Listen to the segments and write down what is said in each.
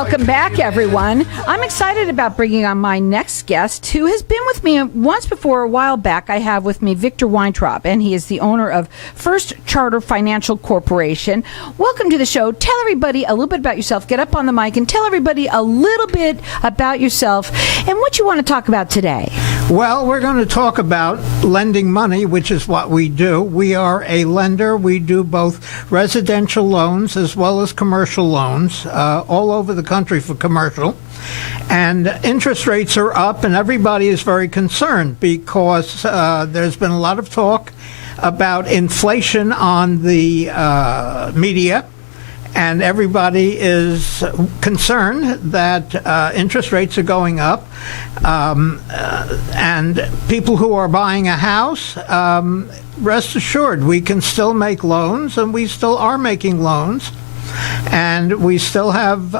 Welcome back, everyone. I'm excited about bringing on my next guest, who has been with me once before a while back. I have with me Victor Weintraub, and he is the owner of First Charter Financial Corporation. Welcome to the show. Tell everybody a little bit about yourself. Get up on the mic and tell everybody a little bit about yourself and what you want to talk about today. Well, we're going to talk about lending money, which is what we do. We are a lender. We do both residential loans as well as commercial loans all over the country for commercial. And interest rates are up, and everybody is very concerned because there's been a lot of talk about inflation on the media. And everybody is concerned that interest rates are going up. And people who are buying a house, rest assured, we can still make loans, and we still are making loans. And we still have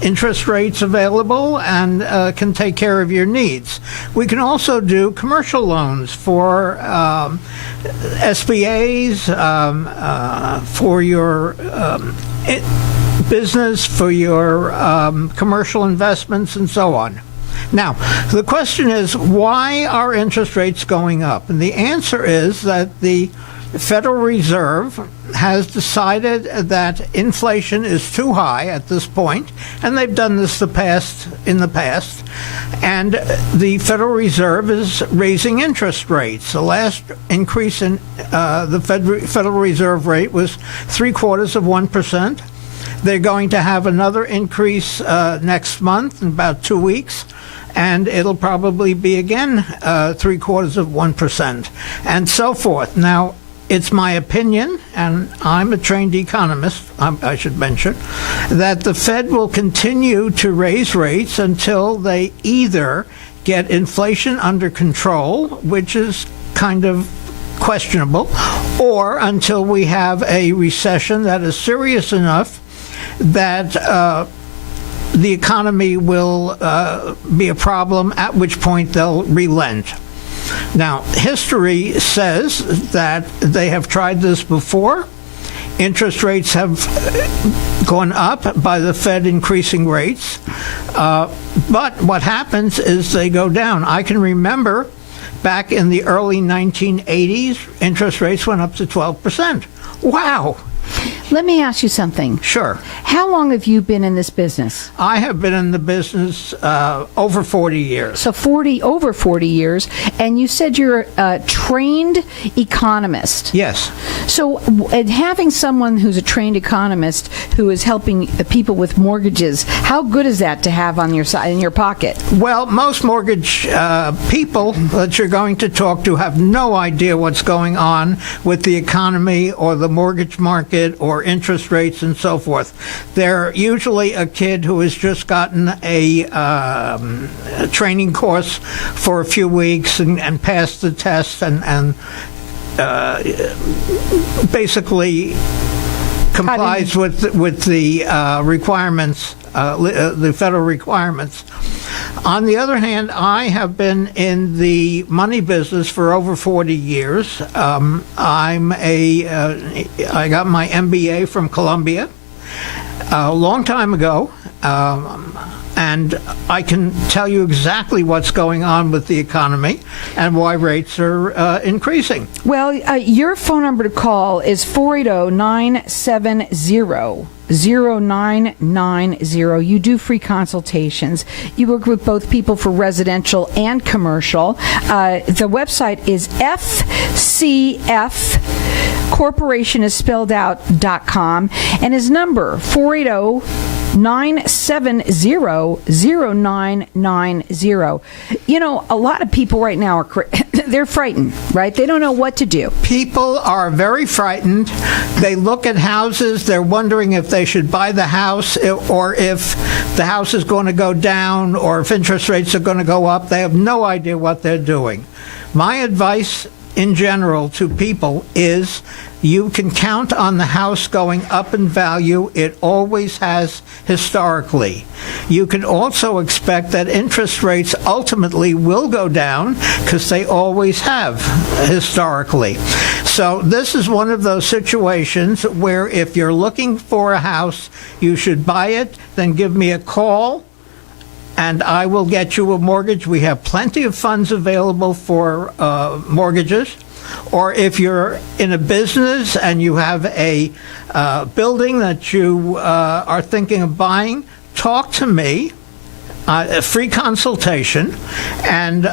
interest rates available and can take care of your needs. We can also do commercial loans for SBAs, for your business, for your commercial investments, and so on. Now, the question is, why are interest rates going up? And the answer is that the Federal Reserve has decided that inflation is too high at this point, and they've done this in the past, and the Federal Reserve is raising interest rates. The last increase in the Federal Reserve rate was 0.75%. They're going to have another increase next month in about 2 weeks. And it'll probably be again 0.75%, and so forth. Now, it's my opinion, and I'm a trained economist, I should mention, that the Fed will continue to raise rates until they either get inflation under control, which is kind of questionable, or until we have a recession that is serious enough that the economy will be a problem, at which point they'll relent. Now, history says that they have tried this before. Interest rates have gone up by the Fed increasing rates. But what happens is they go down. I can remember back in the early 1980s, interest rates went up to 12%. Wow. Let me ask you something. Sure. How long have you been in this business? I have been in the business over 40 years. So over 40 years, and you said you're a trained economist. Yes. So and having someone who's a trained economist who is helping people with mortgages, how good is that to have on your side, in your pocket? Well, most mortgage people that you're going to talk to have no idea what's going on with the economy or the mortgage market or interest rates and so forth. They're usually a kid who has just gotten a training course for a few weeks and passed the test and basically complies with the requirements, the federal requirements. On the other hand, I have been in the money business for over 40 years. I got my MBA from Columbia a long time ago, and I can tell you exactly what's going on with the economy and why rates are increasing. Well, your phone number to call is 480-970-0990. You do free consultations. You work with both people for residential and commercial. The website is FCF Corporation is spelled out.com, and his number 480-970-0990. You know, a lot of people right now are they're frightened, right? They don't know what to do. People are very frightened. They look at houses. They're wondering if they should buy the house or if the house is going to go down or if interest rates are going to go up. They have no idea what they're doing. My advice in general to people is you can count on the house going up in value. It always has historically. You can also expect that interest rates ultimately will go down because they always have historically. So this is one of those situations where if you're looking for a house, you should buy it, then give me a call, and I will get you a mortgage. We have plenty of funds available for mortgages. Or if you're in a business and you have a building that you are thinking of buying, talk to me, a free consultation, and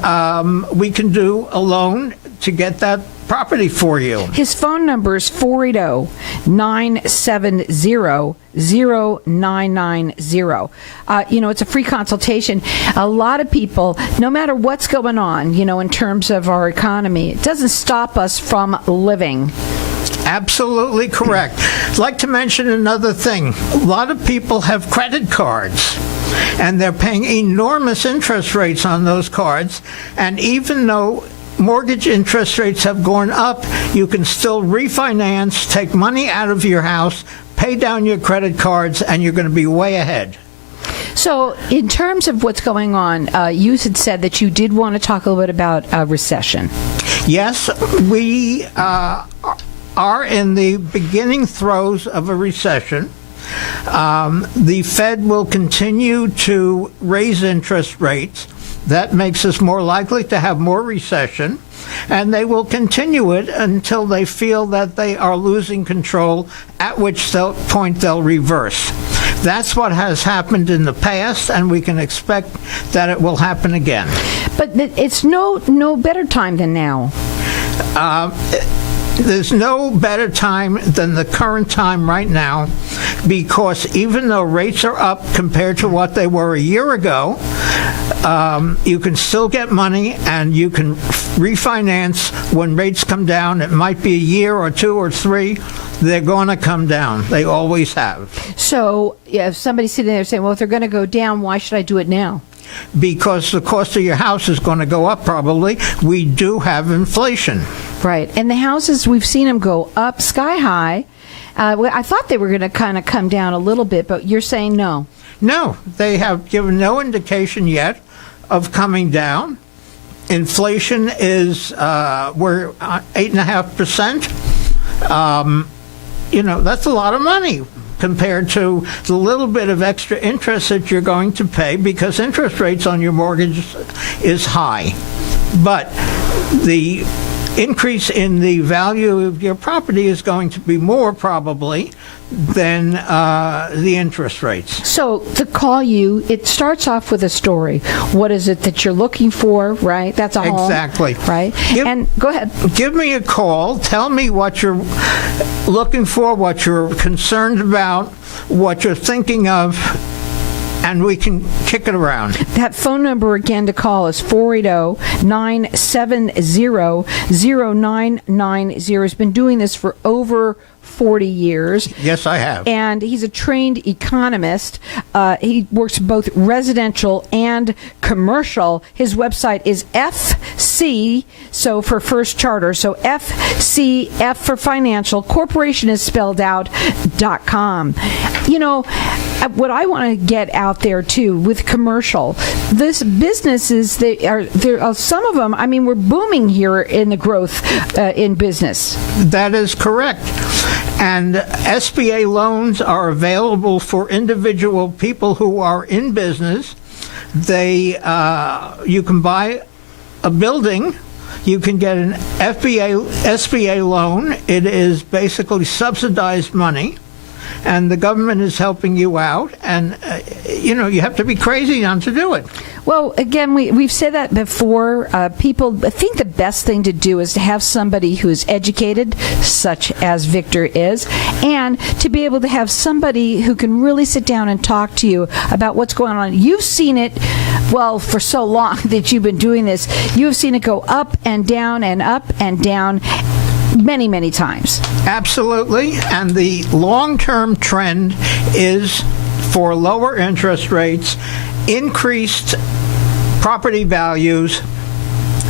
we can do a loan to get that property for you. His phone number is 480-970-0990. It's a free consultation. A lot of people, no matter what's going on, in terms of our economy, it doesn't stop us from living. Absolutely correct. I'd like to mention another thing. A lot of people have credit cards, and they're paying enormous interest rates on those cards, and even though mortgage interest rates have gone up, you can still refinance, take money out of your house, pay down your credit cards, and you're going to be way ahead. So in terms of what's going on, you had said that you did want to talk a little bit about recession. Yes, we are in the beginning throes of a recession. The Fed will continue to raise interest rates. That makes us more likely to have more recession, and they will continue it until they feel that they are losing control, at which point they'll reverse. That's what has happened in the past, and we can expect that it will happen again. But it's no better time than now. There's no better time than the current time right now, because even though rates are up compared to what they were a year ago, you can still get money and you can refinance when rates come down. It might be a year or two or three. They're going to come down. They always have. So if somebody's sitting there saying, well, if they're going to go down, why should I do it now? Because the cost of your house is going to go up probably. We do have inflation. Right. And the houses, we've seen them go up sky high. I thought they were going to kind of come down a little bit, but you're saying no. No, they have given no indication yet of coming down. Inflation is, we're 8.5%. That's a lot of money compared to the little bit of extra interest that you're going to pay, because interest rates on your mortgage is high. But the increase in the value of your property is going to be more probably than the interest rates. So to call you, it starts off with a story. What is it that you're looking for, right? That's a home. Exactly. Right? And go ahead. Give me a call. Tell me what you're looking for, what you're concerned about, what you're thinking of, and we can kick it around. That phone number again to call is 480-970-0990. He's been doing this for over 40 years. Yes, I have. And he's a trained economist. He works both residential and commercial. His website is FC, so for First Charter. So FCF for financial. Corporation is spelled out .com. What I want to get out there too with commercial, this businesses, there are some of them. I mean, we're booming here in the growth in business. That is correct. And SBA loans are available for individual people who are in business. You can buy a building. You can get an SBA loan. It is basically subsidized money, and the government is helping you out. And you have to be crazy not to do it. Well, again, we've said that before. People, I think the best thing to do is to have somebody who is educated, such as Victor is, and to be able to have somebody who can really sit down and talk to you about what's going on. You've seen it, well, for so long that you've been doing this. You've seen it go up and down and up and down many, many times. Absolutely. And the long-term trend is for lower interest rates, increased property values,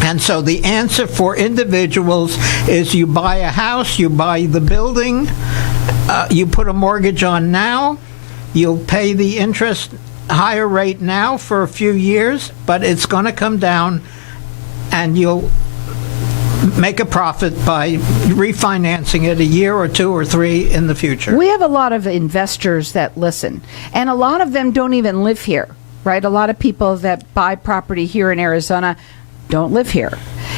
And so the answer for individuals is you buy a house, you buy the building, you put a mortgage on now, you'll pay the interest higher rate now for a few years, but it's going to come down and you'll make a profit by refinancing it a year or two or three in the future. We have a lot of investors that listen, and a lot of them don't even live here, right? A lot of people that buy property here in Arizona don't live here.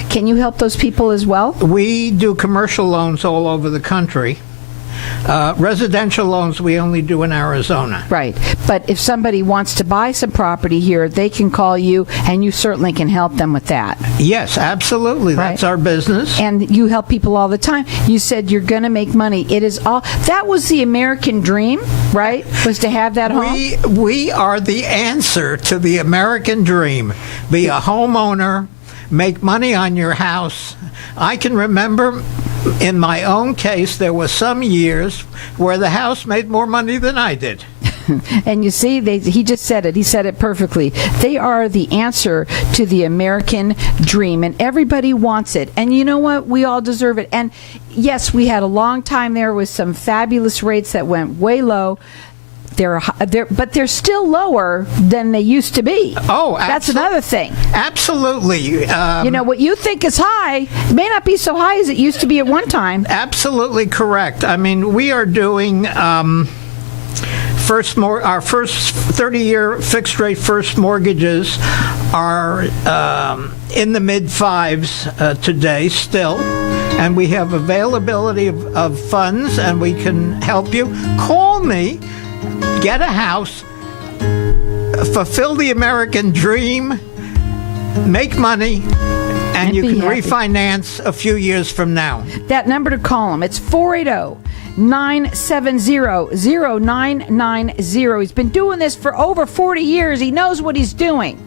Can you help those people as well? We do commercial loans all over the country. Residential loans we only do in Arizona. Right. But if somebody wants to buy some property here, they can call you, and you certainly can help them with that. Yes, absolutely. Right. That's our business. And you help people all the time. You said you're going to make money. It is all that was the American dream, right? Was to have that home. We are the answer to the American dream. Be a homeowner, make money on your house. I can remember in my own case, there were some years where the house made more money than I did. And you see, he just said it. He said it perfectly. They are the answer to the American dream, and everybody wants it. And you know what? We all deserve it. And yes, we had a long time there with some fabulous rates that went way low. But they're still lower than they used to be. Oh, that's another thing. Absolutely. You know, what you think is high may not be so high as it used to be at one time. Absolutely correct. I mean, we are doing our first 30-year fixed-rate first mortgages are in the mid-fives today still. And we have availability of funds, and we can help you. Call me. Get a house, fulfill the American dream, make money, and you can refinance a few years from now. That number to call him, it's 480-970-0990. He's been doing this for over 40 years. He knows what he's doing.